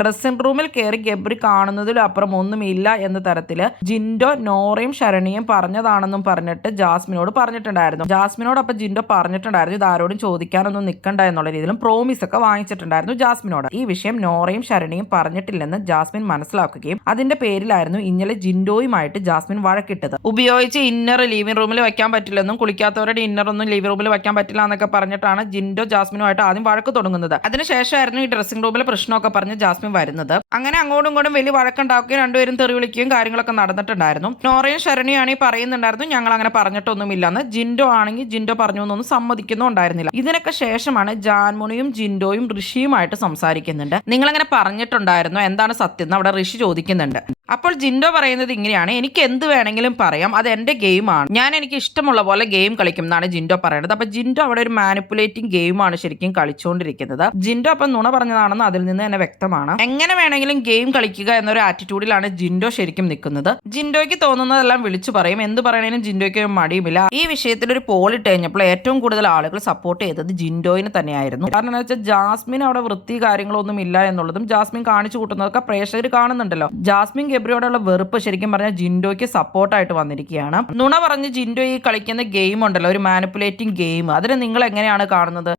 Dressing റൂമിൽ കയറി ഗബ്രി കാണുന്നതിലും അപ്പുറം ഒന്നുമില്ല എന്ന തരത്തില് ജിൻഡോ നോറയും ശരണിയും പറഞ്ഞതാണെന്നും പറഞ്ഞിട്ട് ജാസ്മിനോട് പറഞ്ഞിട്ടുണ്ടായിരുന്നു. ജാസ്മിനോട് അപ്പൊ ജിൻഡോ പറഞ്ഞിട്ടുണ്ടായിരുന്നു ഇത് ആരോടും ചോദിക്കാനൊന്നും നിൽക്കണ്ട എന്നുള്ള രീതിയിലും പ്രോമിസ് ഒക്കെ വാങ്ങിച്ചിട്ടുണ്ടായിരുന്നു ജാസ്മിനോട്. ഈ വിഷയം നോറയും ശരണിയും പറഞ്ഞിട്ടില്ലെന്ന് ജാസ്മിൻ മനസ്സിലാക്കുകയും അതിന്റെ പേരിലായിരുന്നു ഇന്നലെ ജിൻഡോയുമായിട്ട് ജാസ്മിൻ വഴക്കിട്ടത്. ഉപയോഗിച്ച് ഇന്നർ ലിവിംഗ് റൂമിൽ വെക്കാൻ പറ്റില്ലെന്നും കുളിക്കാത്തവരുടെ ഇന്നർ ഒന്നും ലിവിംഗ് റൂമിൽ വെക്കാൻ പറ്റില്ല എന്നൊക്കെ പറഞ്ഞിട്ടാണ് ജിൻഡോ ജാസ്മിനുമായിട്ട് ആദ്യം വഴക്ക് തുടങ്ങുന്നത്. അതിനുശേഷമായിരുന്നു ഈ ഡ്രസ്സിംഗ് റൂമിലെ പ്രശ്നമൊക്കെ പറഞ്ഞ് ജാസ്മിൻ വരുന്നത്. അങ്ങനെ അങ്ങോട്ടും ഇങ്ങോട്ടും വലിയ വഴക്കുണ്ടാക്കുകയും രണ്ടുപേരും തെറി വിളിക്കുകയും കാര്യങ്ങളൊക്കെ നടന്നിട്ടുണ്ടായിരുന്നു. നോറയും ശരണിയാണെങ്കിൽ പറയുന്നുണ്ടായിരുന്നു ഞങ്ങൾ അങ്ങനെ പറഞ്ഞിട്ടൊന്നുമില്ലെന്ന്. ജിൻഡോ ആണെങ്കിൽ ജിൻഡോ പറഞ്ഞു എന്നൊന്നും സമ്മതിക്കുന്നുണ്ടായിരുന്നില്ല. ഇതിനൊക്കെ ശേഷമാണ് ജാൻമുണിയും ജിൻഡോയും ഋഷിയുമായിട്ട് സംസാരിക്കുന്നുണ്ട്. നിങ്ങളങ്ങനെ പറഞ്ഞിട്ടുണ്ടായിരുന്നു എന്താണ് സത്യം എന്ന് അവിടെ ഋഷി ചോദിക്കുന്നുണ്ട്. അപ്പോൾ ജിൻഡോ പറയുന്നത് ഇങ്ങനെയാണ്, എനിക്ക് എന്ത് വേണമെങ്കിലും പറയാം, അത് എൻ്റെ ഗെയിമാണ്, ഞാൻ എനിക്ക് ഇഷ്ടമുള്ള പോലെ ഗെയിം കളിക്കും എന്നാണ് ജിൻഡോ പറയുന്നത്. അപ്പൊ ജിൻഡോ അവിടെ ഒരു മാനിപ്പുലേറ്റിംഗ് ഗെയിമാണ് ശരിക്കും കളിച്ചുകൊണ്ടിരിക്കുന്നത്. ജിൻഡോ അപ്പം നുണ പറഞ്ഞതാണെന്ന് അതിൽ നിന്ന് തന്നെ വ്യക്തമാണ്. എങ്ങനെ വേണമെങ്കിലും ഗെയിം കളിക്കുക എന്നൊരു ആറ്റിറ്റ്യൂഡിലാണ് ജിൻഡോ ശരിക്കും നിൽക്കുന്നത്. ജിൻഡോയ്ക്ക് തോന്നുന്നതെല്ലാം വിളിച്ചു പറയും, എന്ത് പറയണേലും ജിൻഡോയ്ക്ക് മടിയുമില്ല. ഈ വിഷയത്തിൽ ഒരു പോൾ ഇട്ട് കഴിഞ്ഞപ്പോൾ ഏറ്റവും കൂടുതൽ ആളുകൾ സപ്പോർട്ട് ചെയ്തത് ജിൻഡോയിന് തന്നെയായിരുന്നു. കാരണം എന്താ വെച്ചാൽ ജാസ്മിൻ അവിടെ വൃത്തി കാര്യങ്ങളൊന്നും ഇല്ല എന്നുള്ളതും ജാസ്മിൻ കാണിച്ചു കൂട്ടുന്നതൊക്കെ പ്രേക്ഷകർ കാണുന്നുണ്ടല്ലോ. ജാസ്മിൻ ഗബ്രിയോടുള്ള വെറുപ്പ് ശരിക്കും പറഞ്ഞാൽ ജിൻഡോയ്ക്ക് സപ്പോർട്ടായിട്ട് വന്നിരിക്കുകയാണ്. നുണ പറഞ്ഞ് ജിൻഡോ ഈ കളിക്കുന്ന ഗെയിം ഉണ്ടല്ലോ, ഒരു മാനിപ്പുലേറ്റിംഗ് ഗെയിം, അതിന് നിങ്ങൾ എങ്ങനെയാണ് കാണുന്നത്?